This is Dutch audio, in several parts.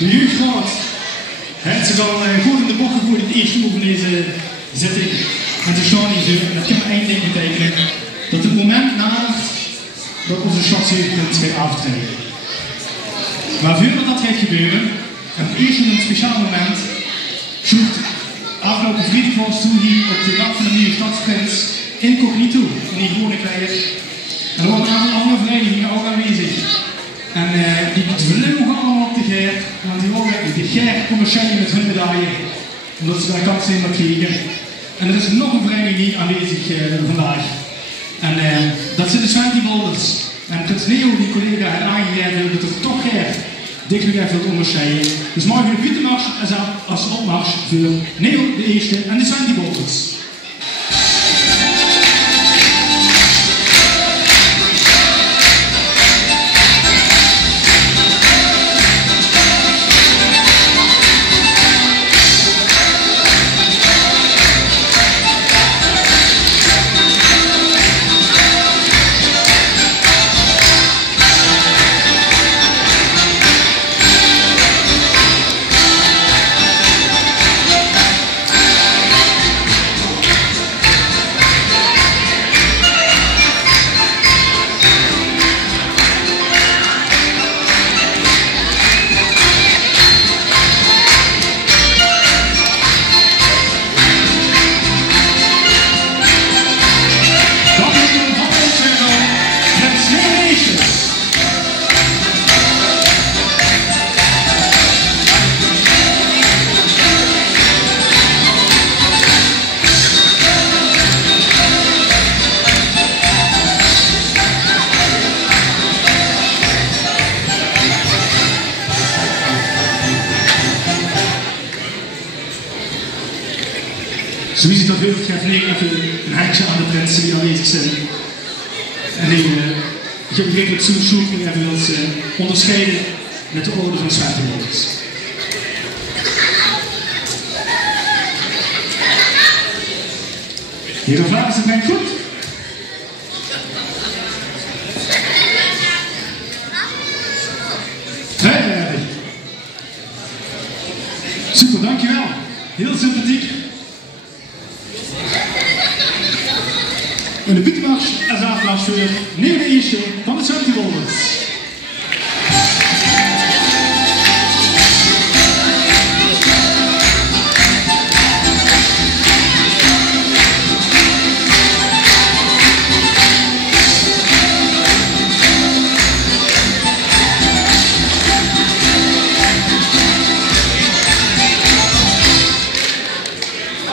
De jeugdraad heeft zich al goed in de bocht gegooid het eerste uur van deze zitting. En te staan hier zo, en dat kan maar één ding betekenen, dat het moment nadert dat onze stadsjeugdpunt gaat aftreden. Maar voordat dat gaat gebeuren, en eerst in een speciaal moment, zoekt afgelopen vrijdag was toen hier op de dag van de nieuwe stadsprins incognito in die groene kleier. En er waren een aantal andere verenigingen ook aanwezig. En die vlogen allemaal op de Ger, want die wilden de Ger commerciële met hun medaille, omdat ze daar kans in kregen. En er is nog een vereniging aanwezig vandaag. En dat zijn de Swanty Boulders. En Prins Neo, die collega, heeft aangegeven dat er toch Ger dichtweg even wilt onderscheiden. Dus morgen de buitenmars als opmars voor Neo de eerste en de Swanty Boulders. Zo is het dat heel graag even een handje aan de prinsen die aanwezig zijn. En ik heb begrepen dat zo'n soort even wilt onderscheiden met de orde van de Swanty Boulders. Hier of is het mij goed? Hey, super, dankjewel. Heel sympathiek. En de buitenmars als afmars voor Neo de eerste van de Swanty Boulders.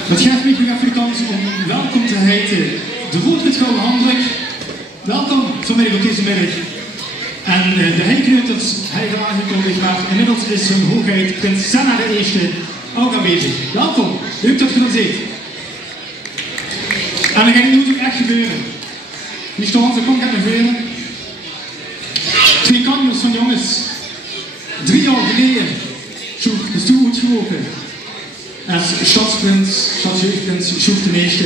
Dat geeft me nog even de kans om welkom te heten. De rood met gouden handdruk. Welkom vanmiddag op deze middag. En de heenkneuters hebben aangekondigd, maar inmiddels is hun hoogheid Prins Senna de Eerste ook aanwezig. Welkom, leuk dat je er zit. En dan gaat het nu ook echt gebeuren. Die stond, kom gaat naar voren. Twee kamers van jongens. 3 jaar geleden is toen goed gelopen. Als stadsprins, stadsjeugdprins, zoekt de meeste.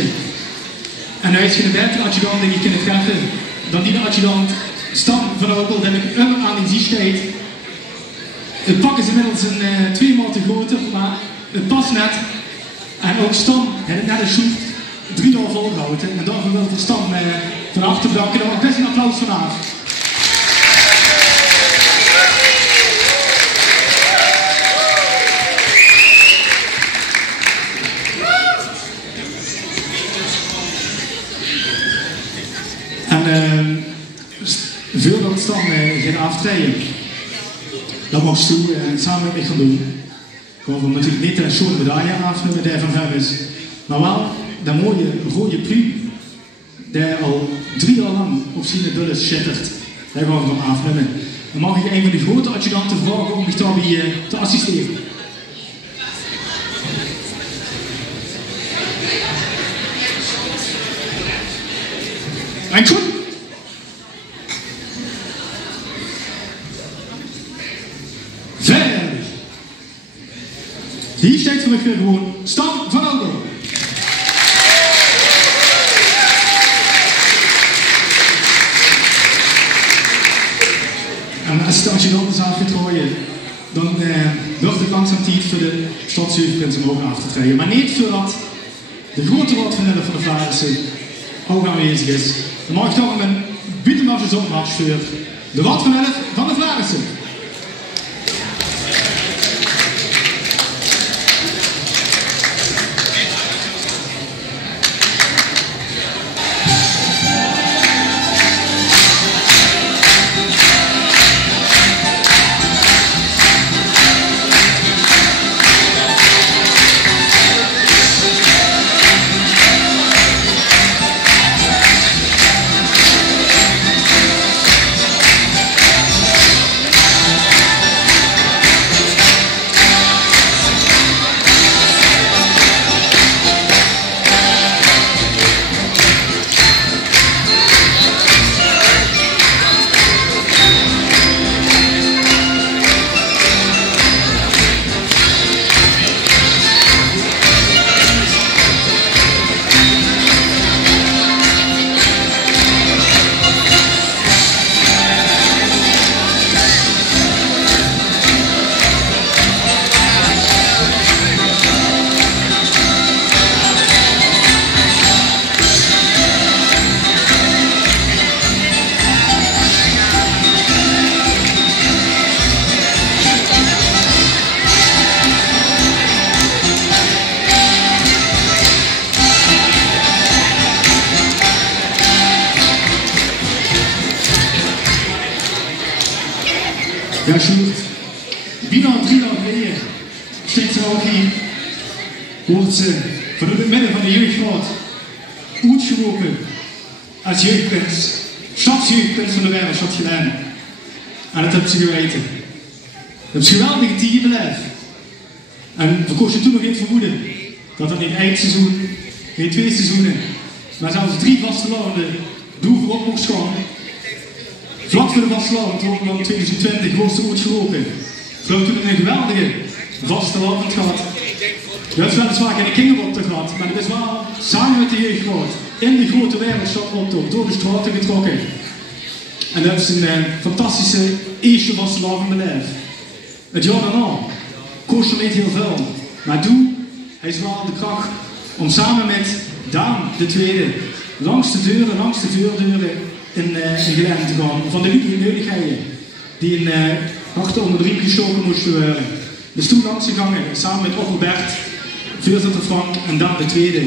En nu is je een betere adjudant die je kunt treffen dan die de adjudant Stan van Opel, dat ik aan die ziestijd. Het pak is inmiddels een 2 maal te groter, maar het past net. En ook Stan heeft het net een schoen 3 jaar volgehouden. En daarvoor wil ik Stan van harte bedanken. Daar mag best een applaus vanavond. En voordat Stan gaat aftreden, dat mag Stu samen met mij gaan doen. Gewoon om natuurlijk niet een zo'n medaille afnemen die van hem is, maar wel de mooie rode pluim die al 3 jaar lang op zijn bullen schittert. Daar gaan we van afnemen. Dan mag ik een van de grote adjudanten vragen om mij daarbij te assisteren. En goed. Verder. Hier staat voor weer gewoon Stan van Opel. En als de adjudant is afgetrooien, dan wordt het langzaam tijd voor de stadsjuurprins om ook af te treden. Maar niet voordat de grote rotvanelle van de Vlaarsen ook aanwezig is. Dan mag ik toch een buitenmarsje zondmars voor de rotvanelle van de Vlaarsen. Ja, Sjoerd, bijna 3 jaar geleden steekt ze ook hier, wordt ze vanuit het midden van de jeugdraad uitgeroepen als jeugdprins, stadsjeugdprins van de Werelstad gedaan. En dat hebben ze geweten. Dat hebben ze geweldige tien beleefd. En we konden toen nog niet vermoeden dat dat niet één seizoen, geen 2 seizoenen, maar zelfs 3 vastelavnden doel voorop mocht gaan. Vlak voor de vastelavond, in 2020, wordt ze uitgeroepen. We hebben toen een geweldige vastelavond gehad. We hebben weliswaar geen kinderoptocht gehad, maar het is wel samen met de jeugdraad in de grote Werelstadoptocht door de straten getrokken. En dat is een fantastische eerste vastelavond beleefd. Het jaar daarna kost er niet heel veel, maar toen heeft wel de kracht om samen met Daan de Tweede langs de deuren, langs de voordeuren in Gelem te gaan. Van de nieuwigheden die in achter onder de riem gestoken moesten worden. Dus toen langs gegangen, samen met Ottelbert, voorzitter Frank en Daan de Tweede,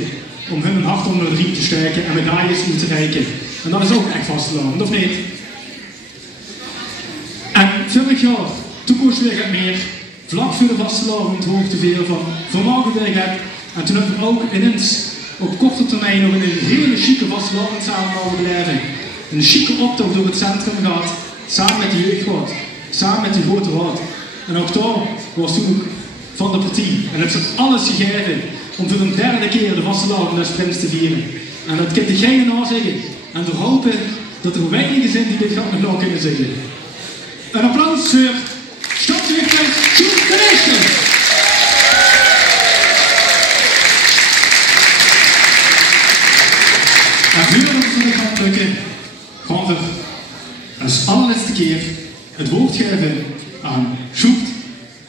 om hun een hart onder de riem te steken en medailles toe te reiken. En dat is ook echt vastgelopen, of niet? En vorig jaar, toen koos weer het meer, vlak voor de vastelavond hoogteveer van Vermagenberg heb. En toen hebben we ook ineens op korte termijn nog een hele chique vastelavond samen mogen blijven. Een chique optocht door het centrum gehad, samen met de jeugdraad, samen met de grote raad. En ook daar was toen ook van de partij. En hebben ze alles gegeven om voor een derde keer de vastelavond als prins te vieren. En dat kan degene na zeggen. En we hopen dat er weinigen zijn die dit gaat nog na kunnen zeggen. Een applaus voor stadsjeugdprins Sjoerd de Eerste. En voordat we het gaan drukken, gaan we als allerlaatste keer het woord geven aan Sjoerd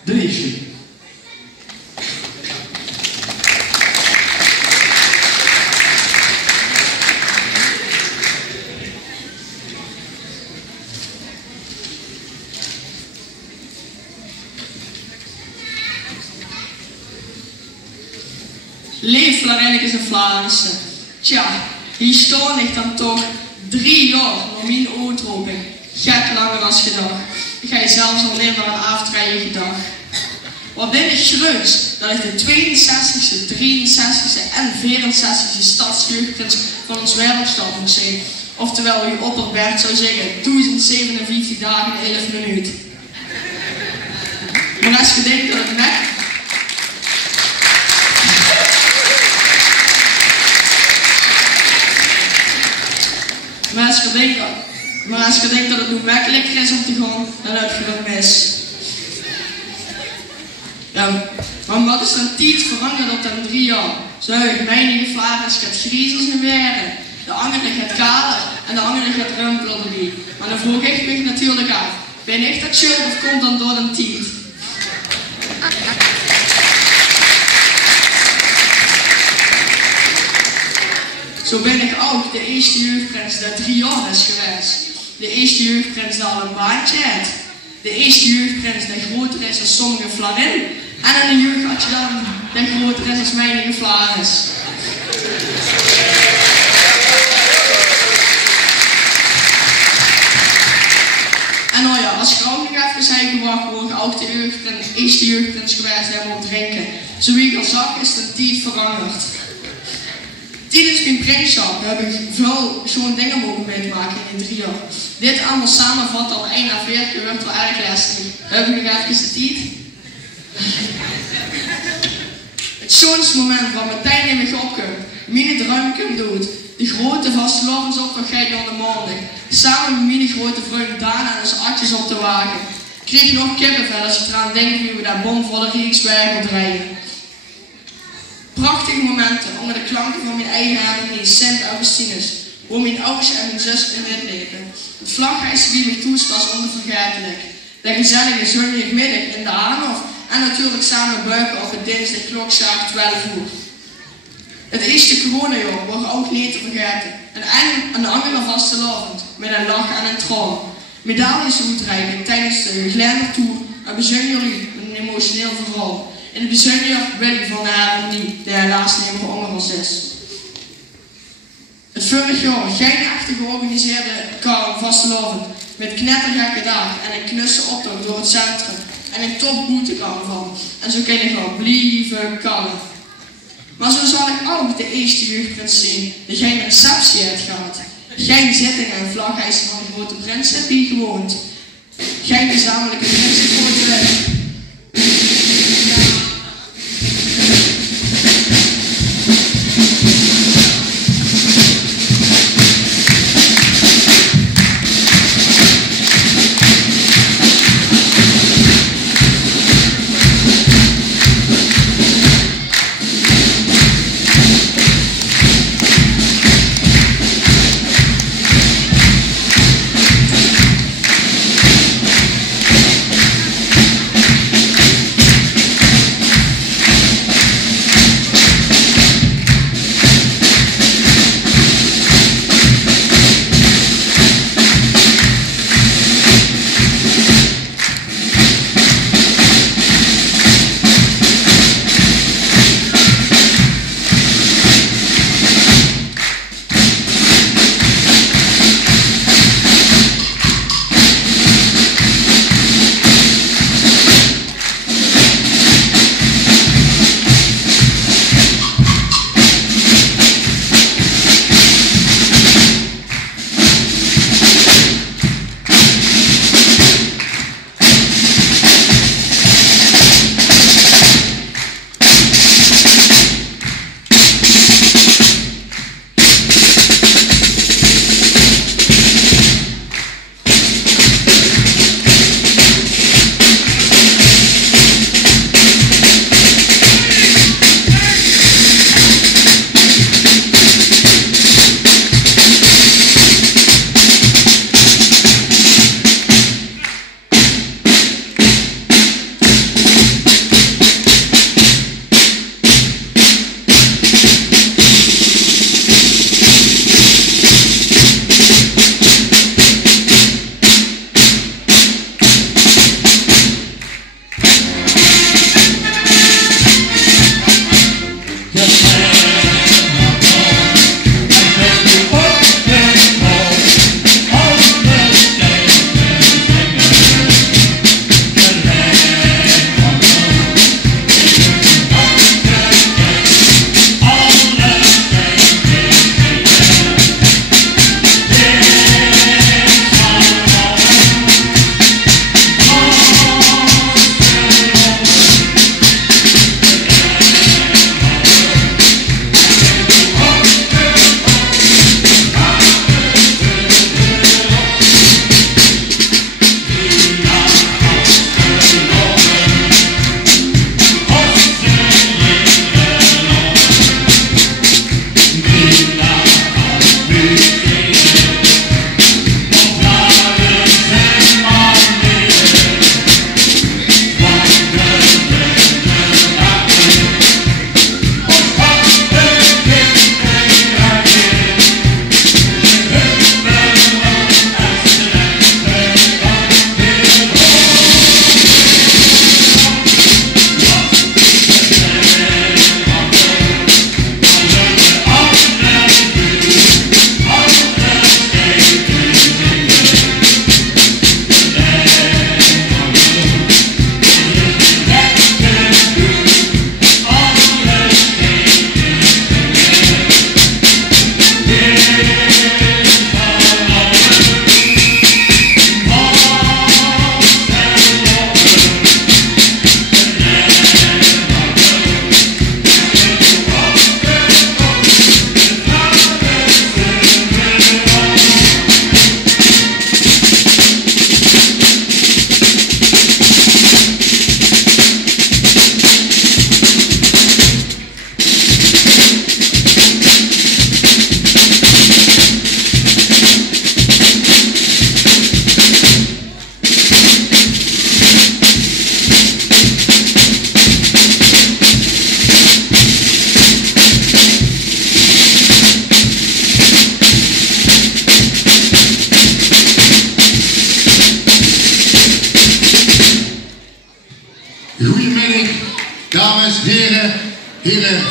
de Eerste. Leef Vlarijnekes en Vlaarsen. Tja, hier staan ik dan toch 3 jaar naar mijn uitroeping. Gek langer dan gedacht. Ik ga je zelfs al meer dan een aftreden gedacht. Wat ben ik gerust dat ik de 62e, 63e en 64e stadsjeugdprins van ons Werelstad moet zijn. Oftewel, uw opperbert zou zeggen 1047 dagen en 11 minuten. Maar als je denkt dat het net... Maar als je denkt dat het nu makkelijker is om te gaan, dan heb je dat mis. Ja, maar wat is dan tijd veranderd op dan 3 jaar? Zuig, mijnige Vlaarders gaat griezels niet weren. De andere gaat kaler en de andere gaat rumpelen erbij. Maar dan vroeg ik me natuurlijk af, ben ik dat schuld of komt dan door een tijd? Zo ben ik ook de eerste jeugdprins dat 3 jaar is geweest. De eerste jeugdprins dat al een baantje heeft. De eerste jeugdprins dat groter is dan sommige Vlarin. En in de jeugd had je dan dat groter is als mijnige Vlaris. En nou ja, als ik ook nog even zei gewacht word, ik ook de eerste jeugdprins geweest hebben op drinken. Zo wie ik al zag, is de tijd veranderd. Tijdens mijn prinsschap heb ik veel zo'n dingen mogen meemaken in 3 jaar. Dit allemaal samenvat al 1 à 4 keer wordt wel erg lastig. Heb ik nog even de tijd? Het schoonste moment waar mijn tijd in me opkomt, mijn druimke doet, de grote vastelovensoptocht gaat aan de maandag, samen met mijn grote vriend Dana en zijn atjes op de wagen. Ik kreeg nog kippenvel als ik eraan denk wie we daar bomvolle Rijksweg op rijden. Prachtige momenten onder de klanken van mijn eigen harmonie in Sint Augustinus, waar mijn ouders en mijn zus in wit leven. Het vlaghuis wie me toes was onvergetelijk. De gezellige zondagmiddag in de Haarhof en natuurlijk samen buiken op het dinsdag klokslag 12 uur. Het eerste coronajaar wordt ook niet te vergeten. Een andere vastelavond met een lach en een traan. Medailles uitreiken tijdens de Glendertour en bezingen jullie een emotioneel verhaal. In het bijzonder Willy van de Harmonie, die helaas niet meer onder ons is. Het vorig jaar geen echte georganiseerde vastelavond met knettergekke dag en een knusse optocht door het centrum en een topboetecarnaval. En zo kan ik wel blijven kallen. Maar zo zal ik ook de eerste jeugdprins zien die geen receptie heeft gehad. Geen zitting en vlaghijzen van de grote prins heeft gewoond. Geen gezamenlijke prinsenfoto.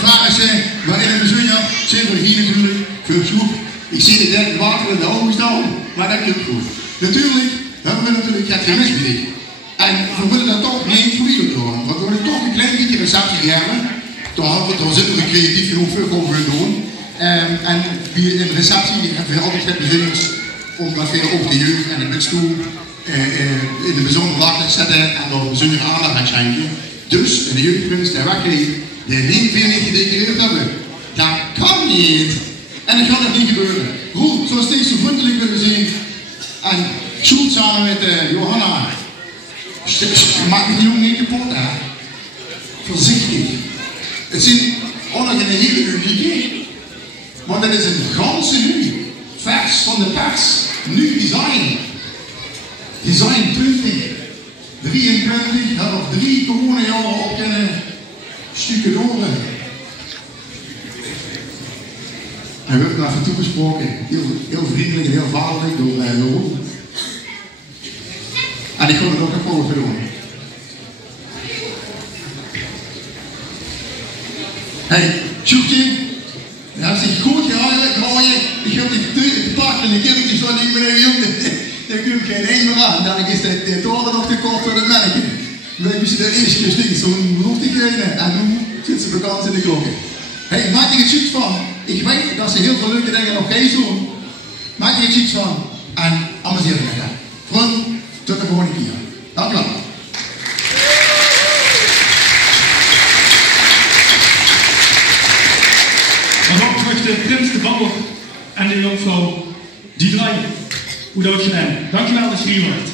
vragen ze, maar in het begin zijn we hier natuurlijk voor zoek. Ik zie de derde water in de ogen staan, maar dat komt goed. Natuurlijk hebben we natuurlijk het gemisbruik. En we willen dat toch niet verwijderd worden. Want we willen toch een klein beetje receptie hebben. Daar zitten we creatief genoeg voor over doen. En in de receptie hebben we altijd het bezinners om dat weer op de jeugd en de bidstoel in de bijzondere wacht te zetten en door bijzondere aandacht aan schenken. Dus in de jeugdkunst en weggeven, die weer niet gedecoreerd hebben. Dat kan niet. En dat gaat niet gebeuren. Roel, zoals steeds zo vriendelijk willen zien. En Sjoerd samen met Johanna. Maak die jongen niet kapot, hè. Voorzichtig. Het zijn ook nog een hele unieke. Want dat is een ganse nu. Vers van de pers. Nu design. Design 2023. Dat nog 3 coronajaren op kunnen stukken door. En we hebben daar van toegesproken. Heel vriendelijk en heel vaderlijk door Roel. En ik kon het ook nog voor doen. Hey, Sjoerdje. Je hebt zich goed gehouden. Ik heb het gepakt en ik heb het zo niet meer jongen. Daar kun je geen één meer aan. Dan is de toren nog te kort voor het merken. Dan hebben ze de eerste keer stinkt zo'n roeptigheden. En nu zit ze bekend in de klokken. Hey, maak je het zoiets van. Ik weet dat ze heel veel leuke dingen nog geen doen. Maak je het zoiets van. En amuseer je met. Vriend, tot de volgende keer. Dank u wel. Dan ook terug de prins, de babbel en de jonkvrouw die draaien. Hoe dood je hem. Dankjewel, de Schierwoord.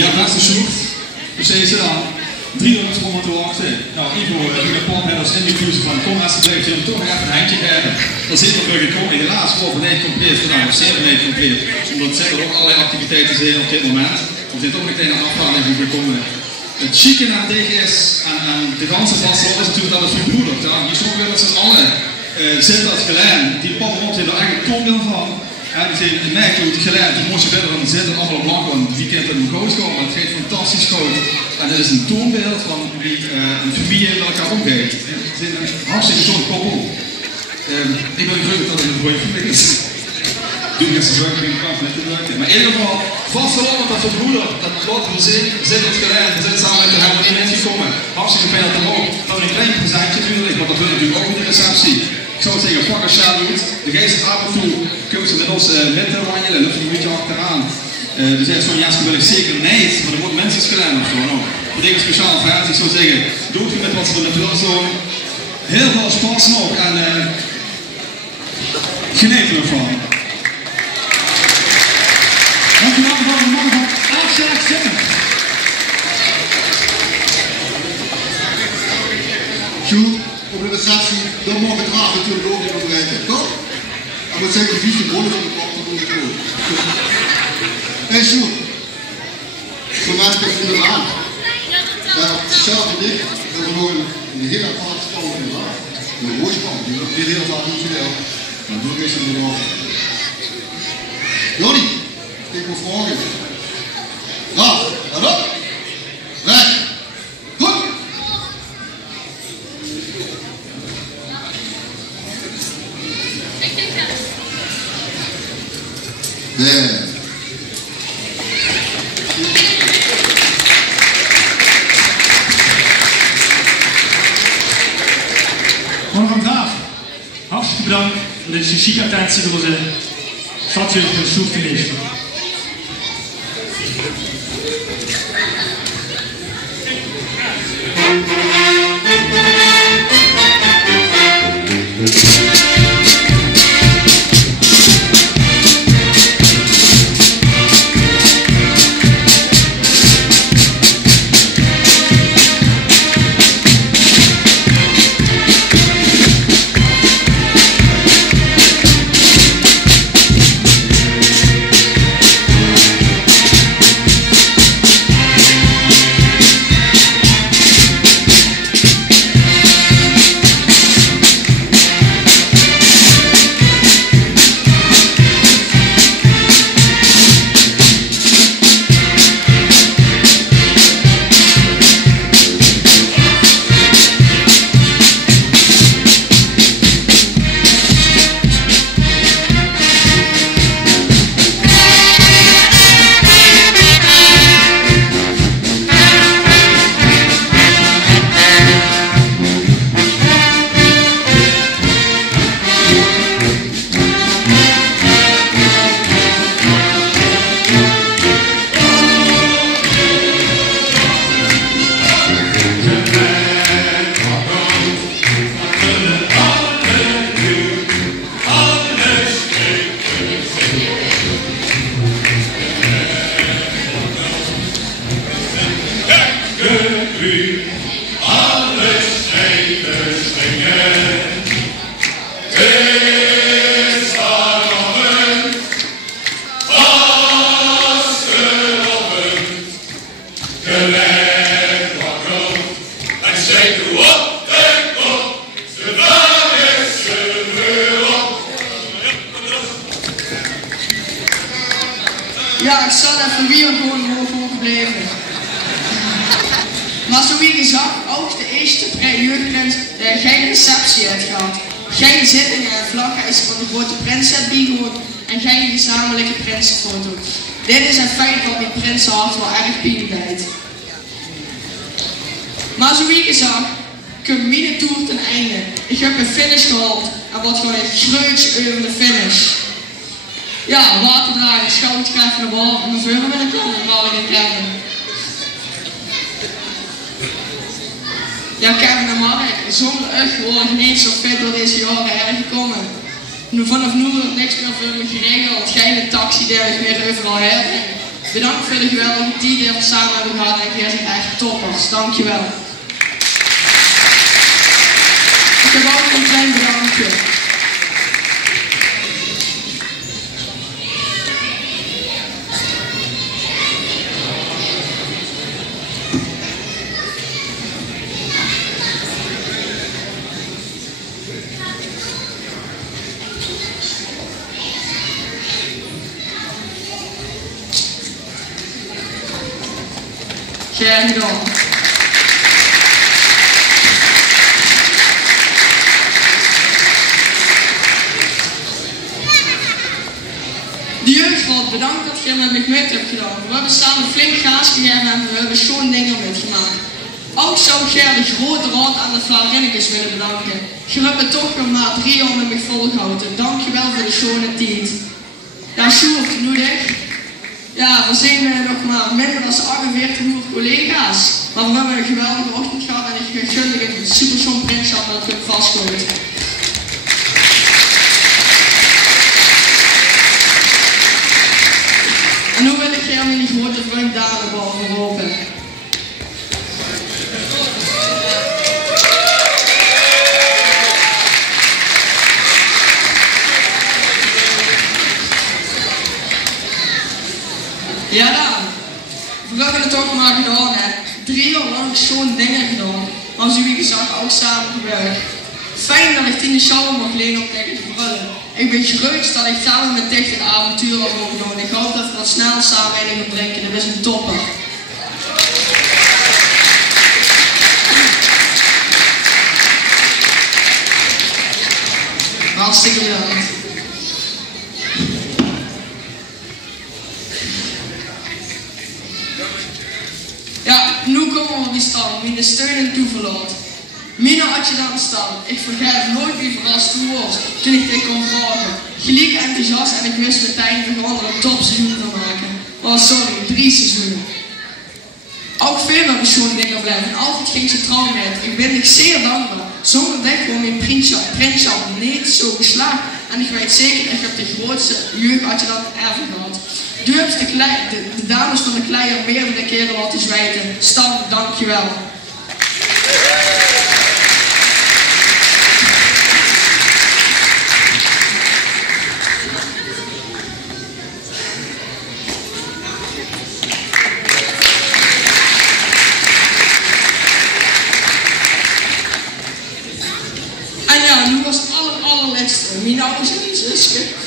Ja, beste Sjoerd, precies dan. 300 om te wachten. Nou, Ivo, de Paulheaders in de keuze van kom alsjeblieft, je moet toch even een handje geven. Dan zit er gekomen, helaas voor beneden compleet vandaag, zeer beneden compleet. Omdat er ook allerlei activiteiten zijn op dit moment. We zijn toch meteen aan de afhaling gekomen. Het chique aan tegen is, en de ganse vaste is natuurlijk dat het verbroedert. Ja. Je ziet weer met z'n allen zitten als geleid. Die papa heeft er eigenlijk toonbeeld van. Ja, die zijn in mij goed geleid, die moest je verder gaan zitten, allemaal op lang, want het weekend in een koos komen, maar het geeft fantastisch goed. En dat is een toonbeeld van wie een familie met elkaar omgeeft. Het is een hartstikke gezond koppel. Ik ben gelukkig dat het een goede familie is. Doe ik eens een zwak in de kant met de leuk. Maar in ieder geval, vast wel op dat verbroeder, dat laten we zien, zit het geleid, we zijn samen met de helemaal in gekomen. Hartstikke fijn dat er ook nog een klein presentje natuurlijk, want dat wil natuurlijk ook in de receptie. Ik zou zeggen, pak een shout-out. De geest af en toe kunnen ze met ons met wandelen, dat is een beetje achteraan. Dus hij zo'n jasje wil ik zeker niet, maar er worden mensen gedaan of zo. Nou, voor deze speciale versie, ik zou zeggen, doe het met wat ze willen doen. Heel veel spas nog en geniet ervan. Dankjewel mevrouw de man van Aartsjaak Zimmer. Sjoerd, op de receptie, dan mag het graag natuurlijk ook in bereiken, toch? En wat zijn de vieze woorden van de kop, dat doe ik goed. Hé Sjoerd, voor mij kijk je eraan. Ja, hetzelfde ding, dat we gewoon een hele aparte Een oorsprong, die wordt niet heel vaak niet wel. Dan doe ik eens er nog. Jordi, ik wil vragen. Raaf, ga op. Weg. Goed. There. Morgen Graaf, hartstikke bedankt voor deze chique attentie voor onze stadsjeugd en soeftenmeester. Ja, ik zat even weer gewoon voor gebleven. Maar zo wie gezag, ook de eerste jeugdprins geen receptie heeft gehad. Geen zittingen en vlaggeisen van de grote prins hebt bijgehoord en geen gezamenlijke prinsenfoto. Dit is een feit dat die prinsenhart wel erg pijn deed. Maar zo wie gezag, komt mijn tour ten einde. Ik heb een finish gehaald en wat gewoon een groots over de finish. Ja, waterdragen, schouwtreffen naar boven en de vuren met een normaal gaan kennen. Ja, Kevin en Mark, zonder echt word ik niet zo fit door deze jaren heen gekomen. Vanaf nu wordt niks meer voor me geregeld, geen taxi die ik meer overal heen. Bedankt voor de geweldige tijd die we samen hebben gehad en jij zijn echt toppers. Dankjewel. Ik heb ook een klein bedankje. Graag gedaan. De jeugdraad, bedankt dat je met me mee hebt gedaan. We hebben samen flink gaas gegeven en we hebben schoon dingen metgemaakt. Ook zou ik de grote raad aan de Vlaardinnikers willen bedanken. Je hebt me toch nog maar 3 jaar met me volgehouden. Dankjewel voor de schone tijd. Ja, Sjoerd, nodig. Ja, we zijn nog maar minder dan 48 uur collega's. Maar we hebben een geweldige ochtend gehad en ik gun ik een super schoon prinsschap dat we het vastgooien. En nu wil ik graag in die grote Frank Dalenbal verlopen. Ja dan, we hebben het ook maar gedaan hè. 3 jaar lang zo'n dingen gedaan, maar zoals jullie gezegd ook samen gewerkt. Fijn dat ik in de show mag leren om tegen te brullen. Ik ben gerust dat ik samen met Dicht een avontuur heb mogen doen. Ik hoop dat we dat snel samen in gaan drinken. Dat is een topper. Hartstikke bedankt. Ja, nu komen we op die stand. Mijn steun en toeverlaat. Mina had je dan staan. Ik vergeet nooit wie verrast toen was toen ik dit kon vragen. Gelijk enthousiast en ik wist meteen we gaan er een topseizoen van maken. Oh sorry, 3 seizoenen. Ook veel met persoonlijke dingen blijven en altijd ging ze trouw met. Ik ben ik zeer dankbaar. Zonder dit gewoon mijn prinsschap niet zo geslaagd. En ik weet zeker, ik heb de grootste jeugd had je dat ever gehad. Durf de dames van de Kleier meerdere keren laten zwijgen. Stan, dankjewel. En ja, nu was het allerlaatste. Mijn ouders en mijn zusje.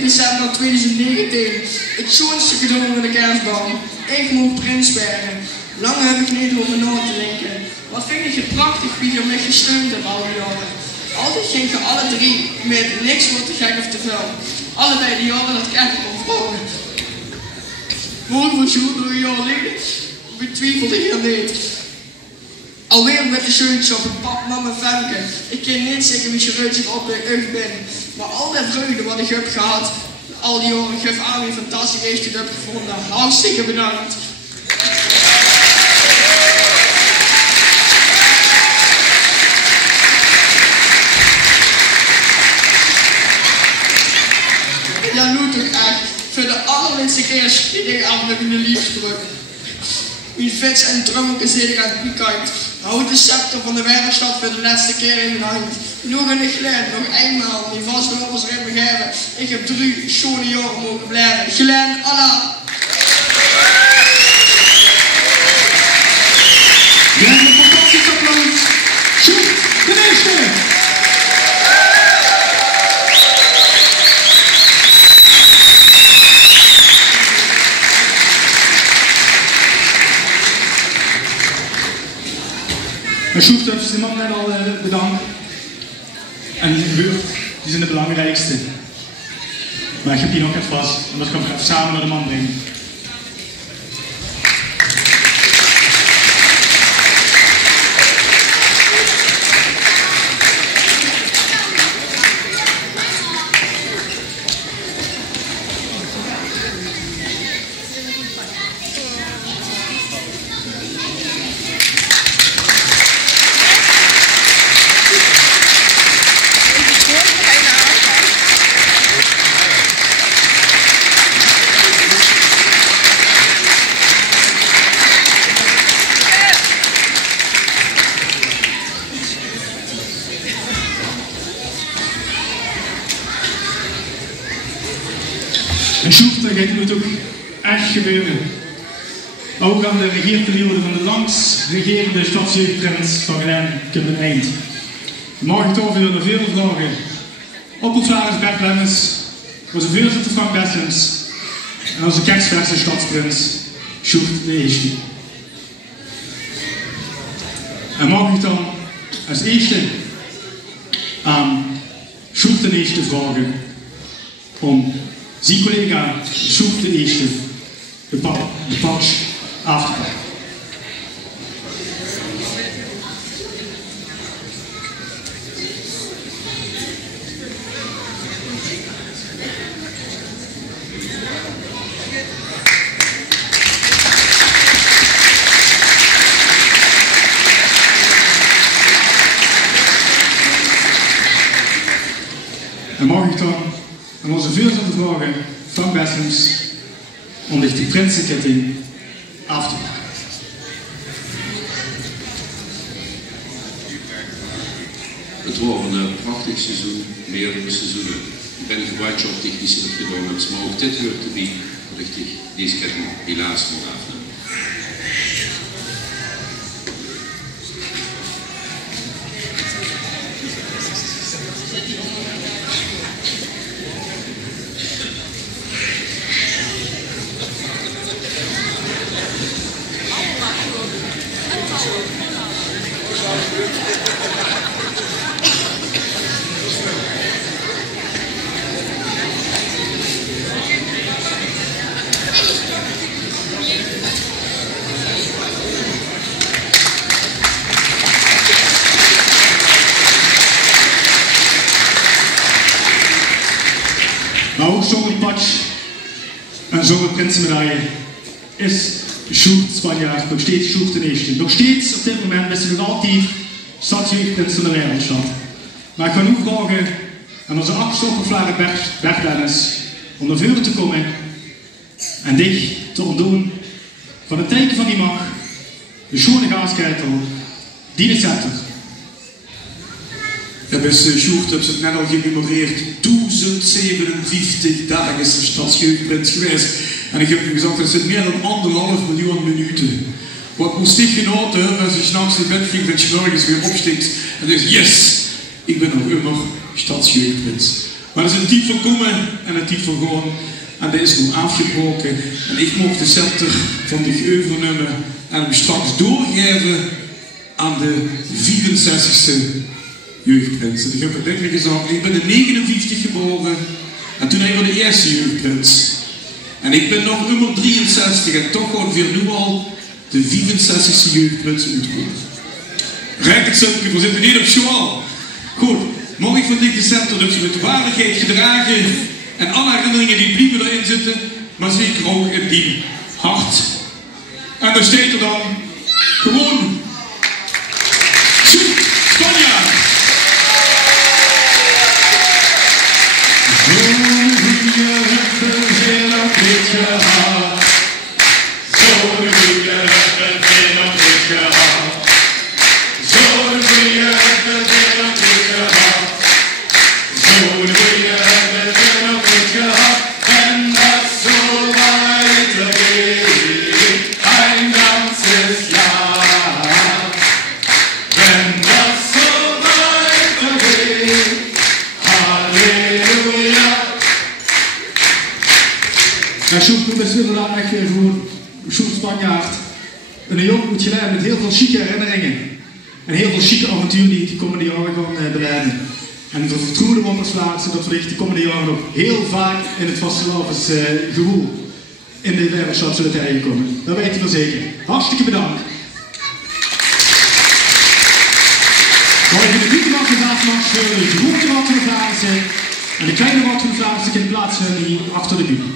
December 2019, het schoonste cadeau van de kerstboom. Ik mocht Prins bergen. Lang heb ik niet over na te denken. Wat vind ik het prachtig wie je mij gesteund hebt al die jaren. Altijd ging je alle 3 met niks wordt te gek of te veel. Allebei de jaren dat ik echt kon vragen. Morgen was je door een jaar liggen, betwijfelde ik er niet. Alweer met de shirtjes op een pap, mama, Femke. Ik ken niet zeker wie je reutje op de jeugd ben. Maar al dat vreugde wat ik heb gehad, al die jaren, geef aan wie fantastisch heeft je dat gevonden. Hartstikke bedankt. Ja, nu toch echt. Voor de allerlaatste keer schiet ik af met mijn liefdesdruk. Mijn fiets en drummelke zit ik aan het bekijkt. Houd de scepter van de werkstad voor de laatste keer in mijn hand. Nog een glad, nog eenmaal, die vastgelopen erin begeven. Ik heb 3 schone jaren mogen blijven. Glen, Allah! Ja, een fantastisch applaus. Sjoerd, de eerste! Sjoerd heeft de man net al bedankt. En die gebeurt, die zijn de belangrijkste. Maar ik heb hier nog even vast, en dat kan ik even samen naar de man brengen. En Sjoerd, dat gaat nu ook echt gebeuren. Ook aan de regeerperiode van de langs regerende stadsjeugdtrends van Glen komt een eind. Mag ik toch weer veel vragen. Oppervlaris Bert Lemmens, onze voorzitter Frank Bessems en onze kerstverse stadsprins Sjoerd de Eerste. En mag ik dan als eerste aan Sjoerd de Eerste vragen om zijn collega Sjoerd de Eerste de patch af te pakken. En mag ik dan aan onze voorzitter vragen, Frank Bessems, om de prinsenketting af te pakken. Het wordt een prachtig seizoen, meerdere seizoenen. ben verwacht op technisch in het gedaan hebt, maar ook dit hoort te be richtig. Deze kan ik helaas nog afnemen. Maar ook zonder patch en zonder prinsenmedaille is Sjoerd Spanjaard nog steeds Sjoerd de eerste. Nog steeds op dit moment is hij nog altijd stadsjeugdprins van de wereldstad. Maar ik ga nu vragen aan onze afgestoken Vlare Bert Dennis om naar voren te komen en dich te ontdoen van het teken van die macht, de schone gaaskeitel, die de scepter. Ja, beste Sjoerd, heb het net al gememoreerd. 1057 dagen is er stadsjeugdprins geweest. En ik heb u gezegd, dat zit meer dan 1,5 miljoen minuten. Wat moest ik genoten als je s'nachts in bed ging, dat je morgens weer opsteekt en zegt, yes, ik ben nog immer stadsjeugdprins. Maar er is een tijd voor komen en een tijd voor gaan. En dat is nu afgebroken. En ik mocht de scepter van de overnemen en hem straks doorgeven aan de 64e jeugdprins. En ik heb het letterlijk gezegd, ik ben in 59 geboren en toen heb ik de eerste jeugdprins. En ik ben nog nummer 63 en toch ongeveer nu al de 64e jeugdprins uitkomen. Rijk het scepter, we zitten niet op school. Goed, mag ik van dit de scepter dus met waardigheid gedragen en alle herinneringen die blijven erin zitten, maar zeker ook in die hart. En daar staat er dan gewoon Sjoerd Spanjaard. Zo'n goede rechter zijn nog niet gehad. Zo'n goede rechter zijn nog niet gehad. Zo'n goede rechter zijn nog niet gehad. Zo'n goede rechter zijn nog niet gehad. En dat zo weitergeht, ein ganzes Jahr. Wenn das so weitergeht, halleluja. Ja, Sjoerd, dat is inderdaad echt weer voor Sjoerd Spanjaard. Een jong moet je leiden met heel veel chique herinneringen. En heel veel chique avonturen die de komende jaren gaan beleiden. En we vertrouwen op ons laatste dat we de komende jaren ook heel vaak in het vastelavonds gevoel in de wereldstad zullen tegenkomen. Dat weet je wel zeker. Hartstikke bedankt. Maar in de dikke wat vandaag mag de grote wat van de Vlaamse en de kleine wat van de Vlaamse kan plaatsen hier achter de bühne.